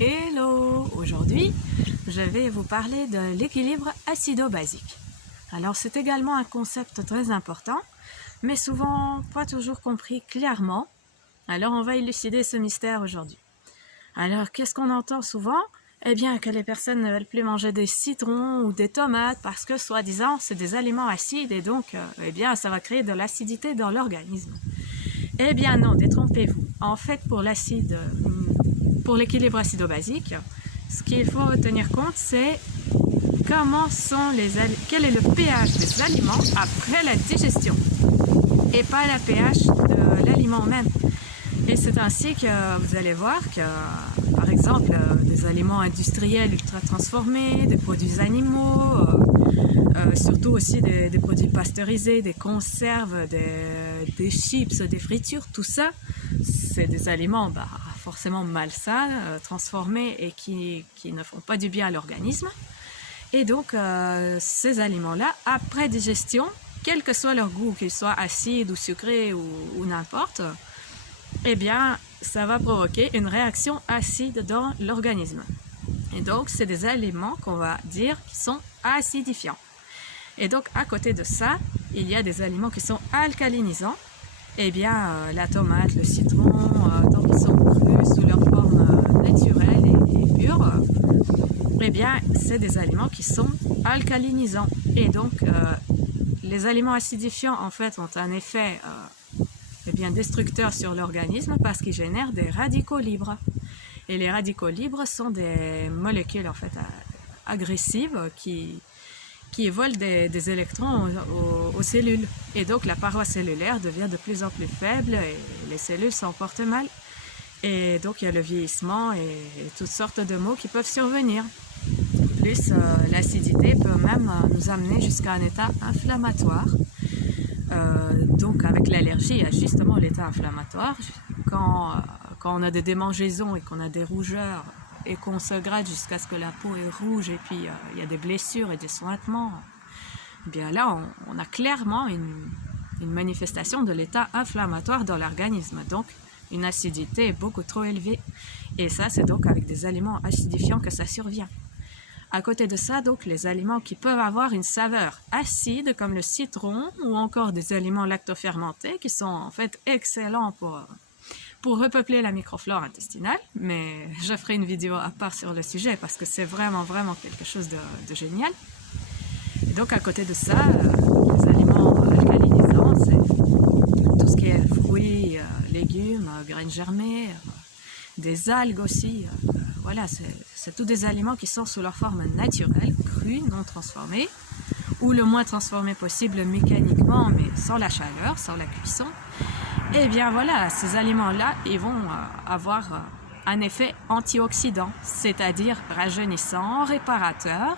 Hello! Aujourd'hui, je vais vous parler de l'équilibre acido-basique. Alors, c'est également un concept très important, mais souvent pas toujours compris clairement. Alors, on va élucider ce mystère aujourd'hui. Alors, qu'est-ce qu'on entend souvent? Eh bien, que les personnes ne veulent plus manger des citrons ou des tomates parce que, soi-disant, c'est des aliments acides et donc, eh bien, ça va créer de l'acidité dans l'organisme. Eh bien non, détrompez-vous. En fait, pour l'équilibre acido-basique, ce qu'il faut tenir compte, c'est quel est le pH des aliments après la digestion et pas la pH de l'aliment même. Et c'est ainsi que vous allez voir que, par exemple, des aliments industriels ultra transformés, des produits animaux, surtout aussi des produits pasteurisés, des conserves, des chips, des fritures, tout ça, c'est des aliments forcément malsains, transformés et qui ne font pas du bien à l'organisme. Et donc, ces aliments-là, après digestion, quel que soit leur goût, qu'ils soient acides ou sucrés ou n'importe, eh bien, ça va provoquer une réaction acide dans l'organisme. Et donc, c'est des aliments qu'on va dire qui sont acidifiants. Et donc, à côté de ça, il y a des aliments qui sont alcalinisants. Eh bien, la tomate, le citron, tant qu'ils sont crus sous leur forme naturelle et pure, eh bien, c'est des aliments qui sont alcalinisants. Et donc, les aliments acidifiants, en fait, ont un effet destructeur sur l'organisme parce qu'ils génèrent des radicaux libres. Et les radicaux libres sont des molécules, en fait, agressives qui volent des électrons aux cellules. Et donc, la paroi cellulaire devient de plus en plus faible et les cellules s'en portent mal. Et donc, il y a le vieillissement et toutes sortes de maux qui peuvent survenir. Plus, l'acidité peut même nous amener jusqu'à un état inflammatoire. Donc, avec l'allergie, il y a justement l'état inflammatoire. Quand on a des démangeaisons et qu'on a des rougeurs et qu'on se gratte jusqu'à ce que la peau est rouge et puis il y a des blessures et des sointements, bien là, on a clairement une manifestation de l'état inflammatoire dans l'organisme. Donc, une acidité beaucoup trop élevée. Et ça, c'est donc avec des aliments acidifiants que ça survient. À côté de ça, donc, les aliments qui peuvent avoir une saveur acide, comme le citron, ou encore des aliments lactofermentés, qui sont en fait excellents pour repeupler la microflore intestinale. Mais je ferai une vidéo à part sur le sujet, parce que c'est vraiment quelque chose de génial. Et donc, à côté de ça, les aliments alcalinisants, c'est tout ce qui est fruits, légumes, graines germées, des algues aussi. Voilà, c'est tous des aliments qui sont sous leur forme naturelle, crus, non transformés, ou le moins transformés possible mécaniquement, mais sans la chaleur, sans la cuisson. Et bien voilà, ces aliments-là, ils vont avoir un effet antioxydant, c'est-à-dire rajeunissant, réparateur.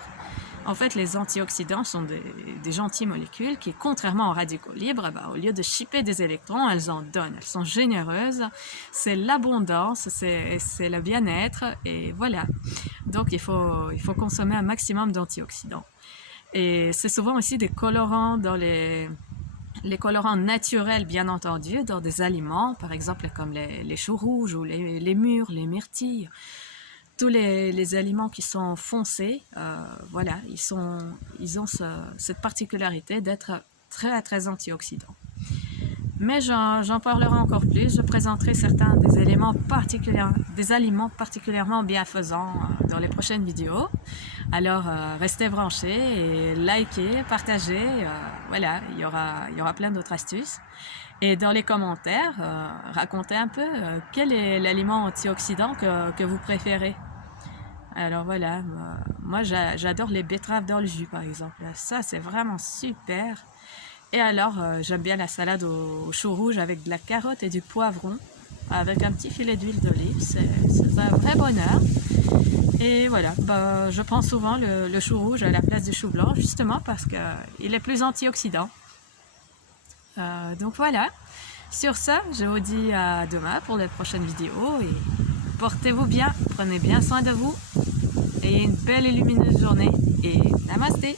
En fait, les antioxydants sont des gentilles molécules qui, contrairement aux radicaux libres, au lieu de chipper des électrons, elles en donnent. Elles sont généreuses, c'est l'abondance, c'est le bien-être, et voilà. Donc, il faut consommer un maximum d'antioxydants. Et c'est souvent aussi des colorants dans les colorants naturels, bien entendu, dans des aliments, par exemple comme les choux rouges ou les mûres, les myrtilles. Tous les aliments qui sont foncés, voilà, ils ont cette particularité d'être très antioxydants. Mais j'en parlerai encore plus. Je présenterai certains des aliments particulièrement bienfaisants dans les prochaines vidéos. Alors, restez branchés et likez, partagez. Voilà, il y aura plein d'autres astuces. Et dans les commentaires, racontez un peu quel est l'aliment antioxydant que vous préférez. Alors voilà, moi j'adore les betteraves dans le jus par exemple. Ça, c'est vraiment super. Et alors, j'aime bien la salade aux choux rouges avec de la carotte et du poivron, avec un petit filet d'huile d'olive. C'est un vrai bonheur. Et voilà, je prends souvent le chou rouge à la place du chou blanc, justement parce qu'il est plus antioxydant. Donc voilà, sur ça, je vous dis à demain pour les prochaines vidéos. Et portez-vous bien, prenez bien soin de vous. Et une belle et lumineuse journée. Et namasté!